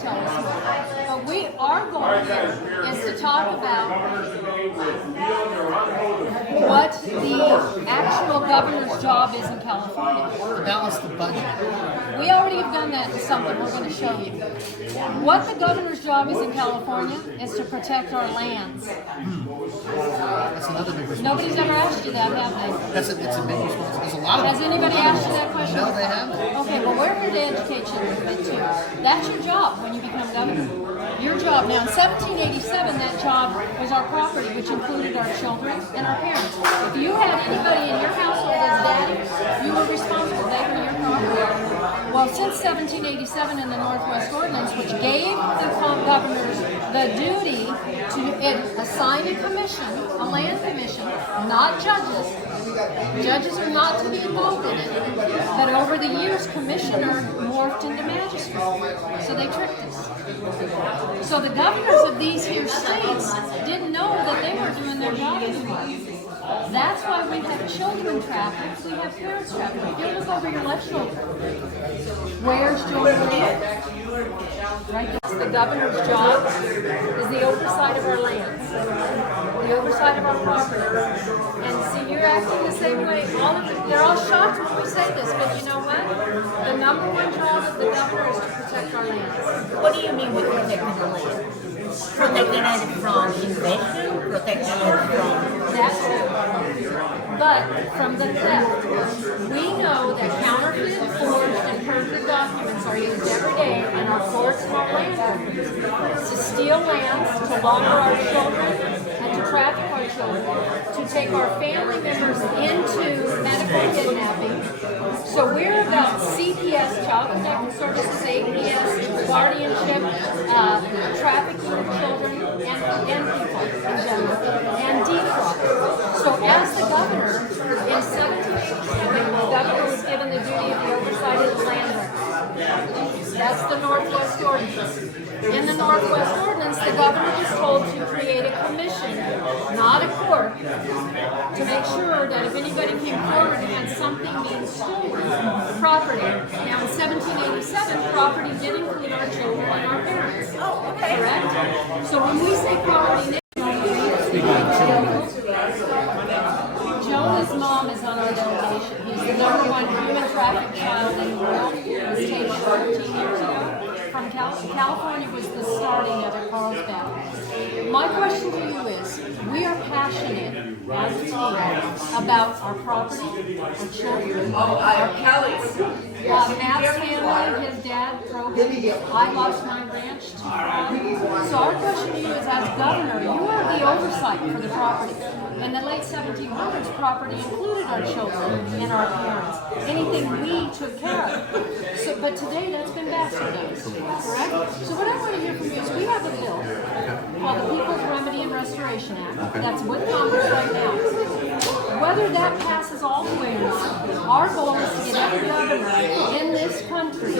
tell us more. But our goal here is to talk about what the actual governor's job is in California. To balance the budget. We already have done that in something we're going to show you. What the governor's job is in California is to protect our lands. That's another big responsibility. Nobody's ever asked you that, have they? It's a big responsibility. There's a lot of Has anybody asked you that question? No, they haven't. Okay, well, we're here to educate you a little bit too. That's your job when you become governor. Your job. Now, in 1787, that job was our property, which included our children and our parents. If you had anybody in your household as daddy, you were responsible. They were your property. Well, since 1787 in the Northwest Ordinance, which gave the governors the duty to assign a commission, a land commission, not judges. Judges are not to be involved in it. But over the years, commissioner morphed into magistrate. So they tricked us. So the governors of these here states didn't know that they weren't doing their job anymore. That's why we have children trafficked, we have parents trafficked. If you look over your left shoulder, where's Jordan? Right, that's the governor's job, is the oversight of our lands, the oversight of our property. And see, you're acting the same way. They're all shocked when we say this, but you know what? The number one job of the governor is to protect our lands. What do you mean with protecting the land? Protecting it from invasion? Protecting it from... That's true. But from the theft, we know that counterfeit, forged, and perjured documents are used every day in our courts and our land companies to steal lands, to launder our children, and to traffic our children, to take our family members into medical kidnapping. So we're about CPS, Child Protective Services, APS, guardianship, trafficking of children and people in general, and defraud. So as the governor, in 1787, the governor was given the duty of the oversight of the land records. That's the Northwest Ordinance. In the Northwest Ordinance, the governor was told to create a commission, not a court, to make sure that if anybody came forward and had something being stolen, property. Now in 1787, property did include our children and our parents. Oh, okay. Correct? So when we say property, Jonah's mom is on our delegation. He's the #1 human trafficked child in the world. He was taken 14 years ago. From California was the starting of it, Carlsbad. My question to you is, we are passionate as a team about our property, our children, our parents. Matt's family, his dad broke it. I lost my ranch to farm. So our question to you is, as governor, you are the oversight for the property. In the late 1700s, property included our children and our parents. Anything we took care of. So, but today that's been bastardized, correct? So what I want to hear from you is, we have a bill called the People's Remedy and Restoration Act that's with Congress right now. Whether that passes all the way or not, our goal is to get every governor in this country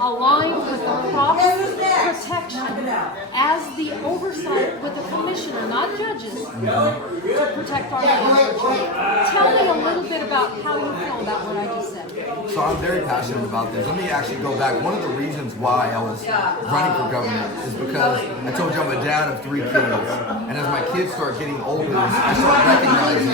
aligned with the proper protection as the oversight with the commissioner, not judges, to protect our land. Tell me a little bit about how you feel about what I just said. So I'm very passionate about this. Let me actually go back. One of the reasons why I was running for governor is because I told you I'm a dad of 3 kids. And as my kids start getting older, I start recognizing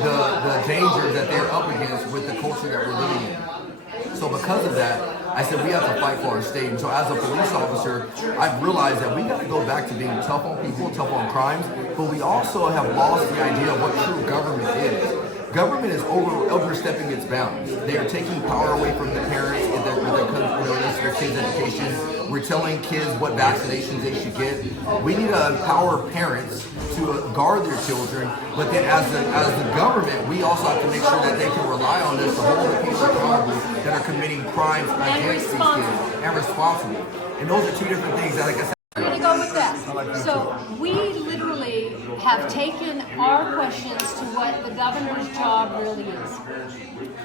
the danger that they're up against with the culture that we're living in. So because of that, I said we have to fight for our state. And so as a police officer, I've realized that we got to go back to being tough on people, tough on crimes, but we also have lost the idea of what true government is. Government is overstepping its bounds. They are taking power away from the parents with their kids' education. We're telling kids what vaccinations they should get. We need to empower parents to guard their children, but then as the government, we also have to make sure that they can rely on us to hold the people accountable that are committing crimes against these kids, and responsible. And those are 2 different things that, like I said, I'm going to go with that. So we literally have taken our questions to what the governor's job really is.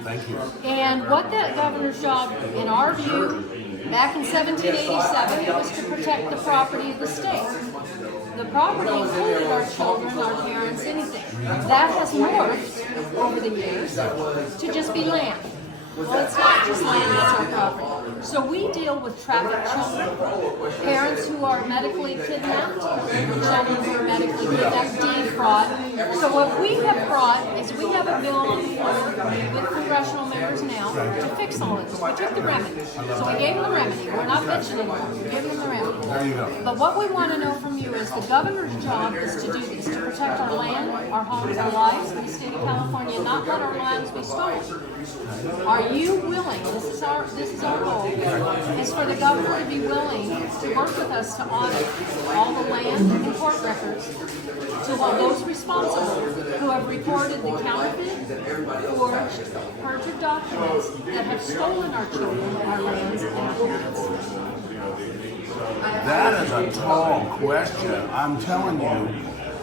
thank you. And what that governor's job, in our view, back in 1787, it was to protect the property of the state. The property included our children, our parents, anything. That has morphed over the years to just be land. Well, it's not just land, it's our property. So we deal with trafficked children, parents who are medically kidnapped, children who are medically kidnapped, deed fraud. So what we have brought is we have a bill on the floor with congressional members now to fix all of this. We took the remedy. So we gave them the remedy. We're not bitching anymore. We gave them the remedy. There you go. But what we want to know from you is the governor's job is to do this, to protect our land, our homes, our lives in the state of California, and not let our lands be stolen. Are you willing, this is our goal, is for the governor to be willing to work with us to audit all the land and court records to all those responsible who have reported the counterfeit, forged, perjured documents that have stolen our children, our lands, and our parents. That is a tall question. I'm telling you,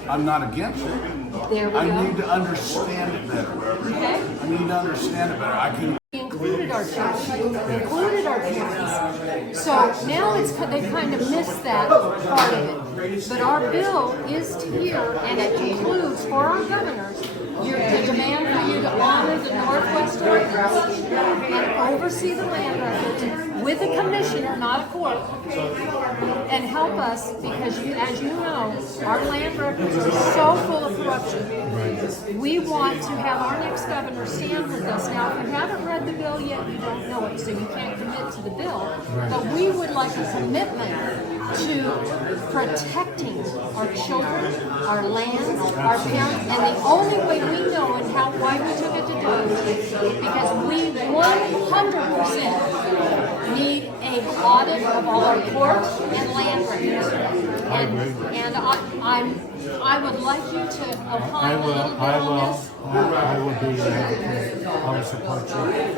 I'm not against it. There we I go. need to understand it better. Okay? I need to understand it better. I can. We included our children, included our parents. So now they've kind of missed that part of it. But our bill is here, and it includes for our governors the demand for you to honor the Northwest ordinance and oversee the land records with a commissioner, not a court, and help us because, as you know, our land records are so full of corruption. We want to have our next governor stand with us. Now, if you haven't read the bill yet, you don't know it, so you can't commit to the bill. But we would like a commitment to protecting our children, our lands, our parents, and the only way we know and why we took it to do it is because we 100% need an audit of all our courts and land records. And I would like you to opine a little bit on this. I will be an advocate. I will support you.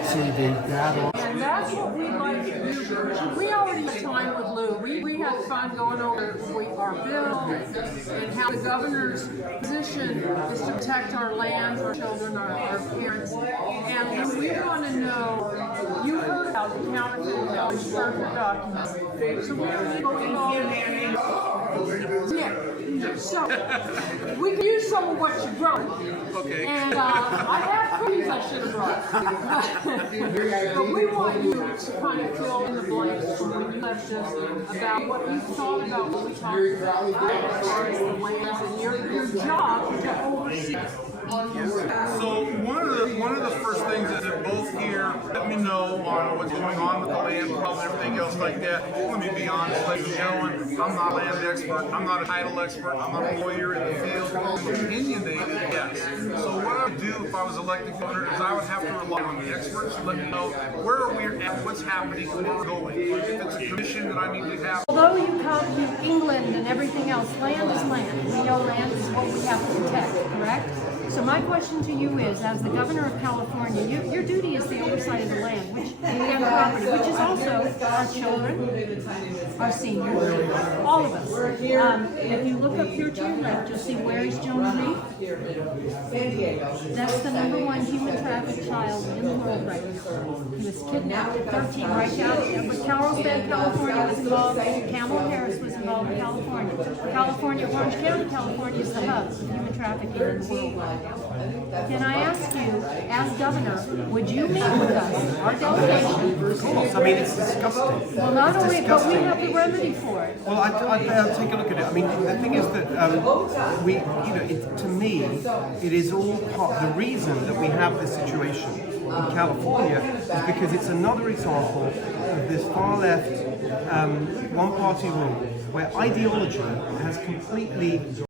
See the battle. And that's what we like to do. We already had time with Lou. We had fun going over our bill and how the governor's position is to protect our land, our children, our parents. And we want to know, you heard about the counterfeit and perfect documents. So we're going to go involved. Yeah. So we can use some of what you brought. Okay. And I have cookies I should have brought. But we want you to kind of fill in the blanks from when you left us about what you thought about what we talked about as far as the lands and your job to oversee. So one of the first things is that both here let me know on what's going on with the land problem and everything else like that. Let me be honest, ladies and gentlemen, I'm not a land expert, I'm not a title expert, I'm not a lawyer in the field. I'm opinionated, yes. So what I would do if I was elected governor is I would have to rely on the experts to let me know where we're at, what's happening, where we're going. If it's a commission that I need to have. Although you come to England and everything else, land is land. We know land is what we have to protect, correct? So my question to you is, as the governor of California, your duty is the oversight of the land, and property, which is also our children, our seniors, all of us. If you look up here to your left, you'll see where is Joan Reed. That's the #1 human trafficked child in the world right now. He was kidnapped at 13 right out. Carlsbad, California was involved. Kamala Harris was involved in California. Orange County, California is the hub of human trafficking in the world right now. Can I ask you, as governor, would you meet with us, our delegation? Of course, I mean, it's disgusting. Well, not only, but we have the remedy for it. Well, I'll take a look at it. I mean, the thing is that to me, it is all part. The reason that we have this situation in California is because it's another example of this far left one-party rule where ideology has completely